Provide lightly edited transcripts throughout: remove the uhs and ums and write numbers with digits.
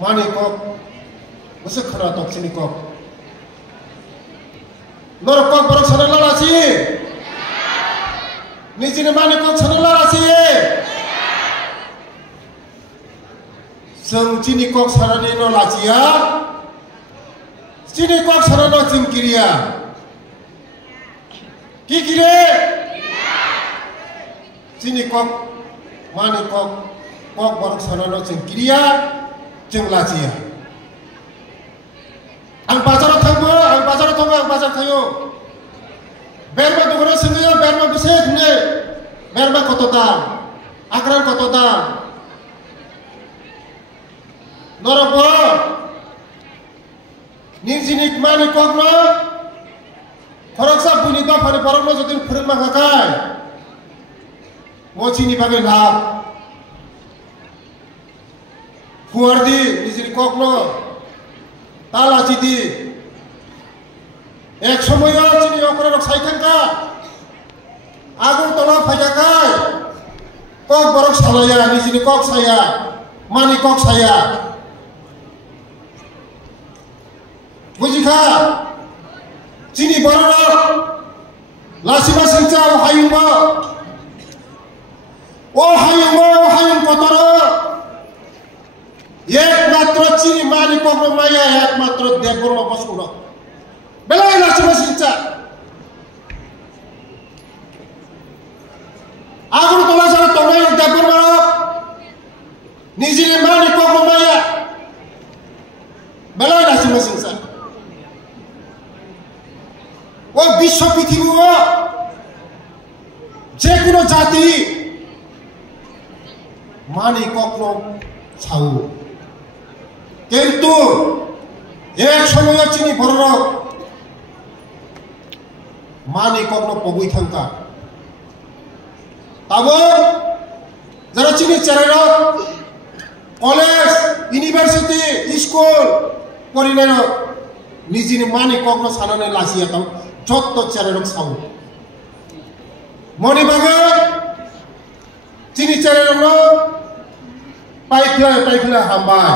Mani kok, mesti kena tok sini kok. Norok kok barang sana lalasi. Ni sini mani kok sana lalasi. Seng sini kok sana ni no lasia. Sini kok sana no cimkiria. Kikire. Sini kok mani kok barang sana no cimkiria. Jeng lasia. Ang pasar thangbo, ang pasar thayo. Berma dugro singiyo, berma bise thune. Berma koto dam, akran koto dam. Norobo, ninjinik mani kokno. Koroksa buni do phani porokno jodin phurung makakai. Mochini bagai lab. Kuardi nizini kokno tala citi ek somoyo cini okra rok saikan ka agung tola fajakai kok borok salaya nizini kok saya mani kok saya bujika cini borok lasima sinca hayung kotoro एकमात्र चीनी मानी कोकरो माया एकमात्र देवपुर में बसुनो बेलाई लाची बसिंचा आगुर तोला सारा तोलाई देवपुर में निजीने मानी कोकरो माया बेलाई लाची बसिंचा वो विश्व पृथ्वी वो जेकुनो जाति मानी कोकरो छाऊ কিন্তু এক সময় চিনি বড় মানি কখনো পগুই থাকা তাবো যারা চিনি চেরার কলেজ ইউনিভার্সিটি স্কুল পরিণাম নিজের মানি কখনো সানানে লাসিয়া তাও যত চেরার সাউ মনি বাগে চিনি চেরার পাইখলা হামবাই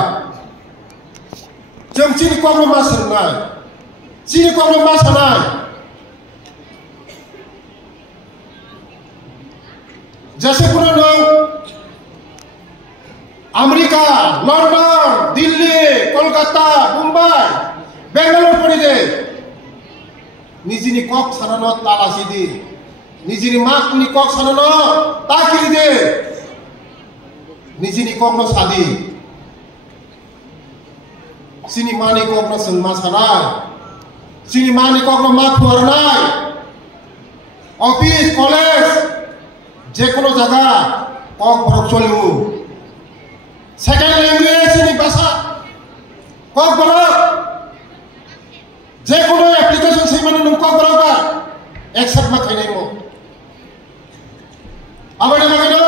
जों चीनी कमलो मा सोंनाय चीनी कमलो मा सानाय जैसे पुरो लोग अमेरिका लंदन दिल्ली कोलकाता मुंबई बेंगलोर पड़ी दे निजिनी कक सानानो तालासी दी निजिनी माकनी कक सानानो ताकिरी दे निजिनी कमलो सादी Sini mani kokno sengma sanai, sini mani kokno mat warnai, office, college, jekono jaga kok borok cholu. Second language sini bahasa kok borok, jekono application sini mani nung kok borok ba, accept mat kainai mo. Abadi bagino,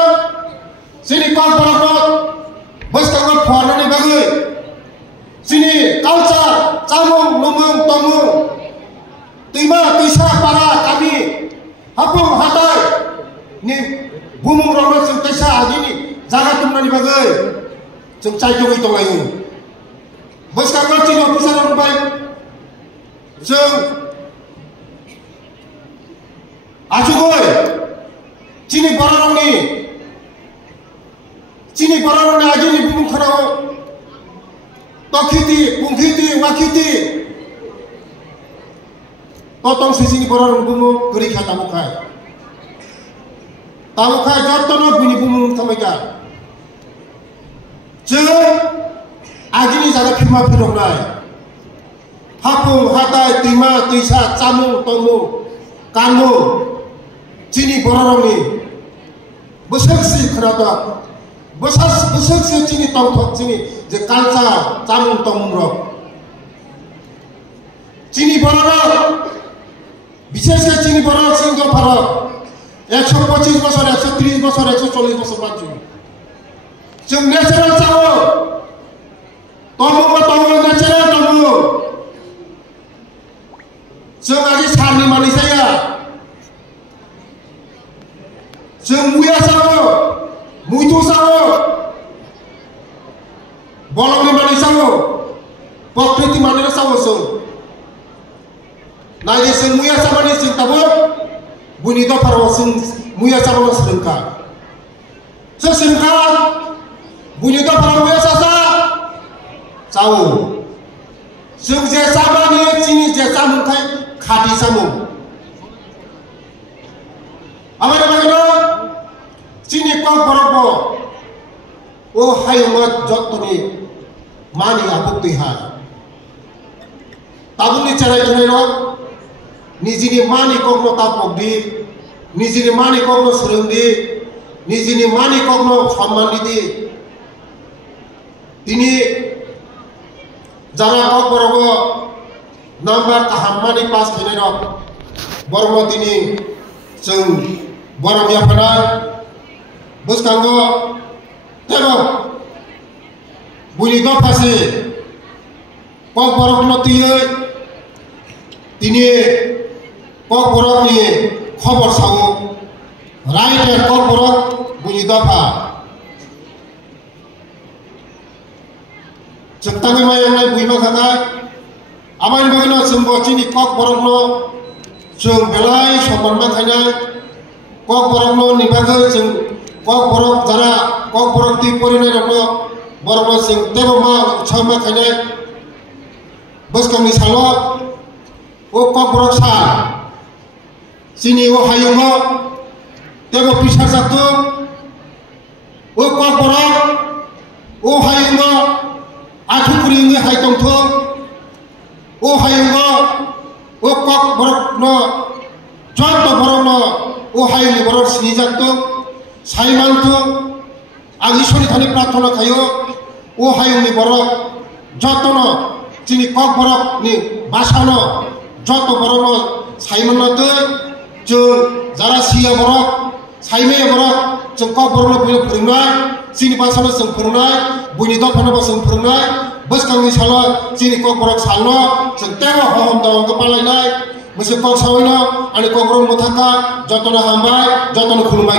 sini kok borok no, bos kakot warnai bagai. Sini culture, camung, numung, tomung, tima, tisa, para, kami, hapung, hatai, ni bumung rono sing tisa aji ni, jaga tumna ni bagai, sing cai jogi tong layu. Bos kakak cini officer orang baik, sing ajugoi, cini barang ni aji ni bumung khanao. Tokiti, pungkiti, wakiti, totong sisi borong bumu kerikha tamukai jotono bini bumu tamika. Jeng ajini jaga firma firomnai, hapung, hatai, tima, tisa, camung, tomu, kanu, cini borong ni, besar si kerata. besar sih cini tong cini je kalca camung tomung rok cini borok বিশেষ করে চিনি borok সিংহ farok 125 বছর 130 বছর 140 বছর বাঁচুন जों ন্যাচারাল চাও tomung natural tomung जों আজি সারনি মানি saya जों muya sao muitu sao bolong ni mani sawo prokriti mani na sawo sung na ye sung muya sama ni sing tabo buni do parwa sung muya sama sengka so sengka buni do parwa muya sasa sawo sung je sama ni chini je samu kai khati samu amana bagno chini kok borokbo o haymat jottoni mani apukti ha tabuni charai chunero nijini mani kokno tapokdi nijini mani kokno surungdi nijini mani kokno সম্মান di tini jara kok borokbo number kahammani pas khinero borokbo tini jeng borom ya pada buskanggo tero buli do pase kok borok no tiye tini kok borok ni khobor sawo right kok borok buli do pa jengtangi mayang nai bui makaka amain bagino sembo chini kok borok no jeng belai sopan makanya kok borok no nibaga jeng kok borok jara kok borok ti porine no borok no sing tebo ma chama kanya bos kami salo o kok borok sa sini o hayungo tebo pisar satu o kok borok o hayungo atu kuringi hay tongthong o hayungo o kok borok no joto borok no o hayungi borok sini jatto সাইমান্ত আগিসরি থানি প্রার্থনা খাইও ও হাইনি বরক যতন চিনি কক বরক নি বাসানো যত বরক সাইমানতে जों যারা সিয়া বরক সাইমে বরক जों কক বরক বুই फोरोंनाय চিনি বাসানো जों फोरोंनाय बुनि दफानो जों फोरोंनाय बसकांनि सालो चिनि কক बरक सालनो जों तेव हम दंग पालायनाय मोसे কক सावैनो आनि কক बरक मोथाका जतन हामबाय जतन खुलुमबाय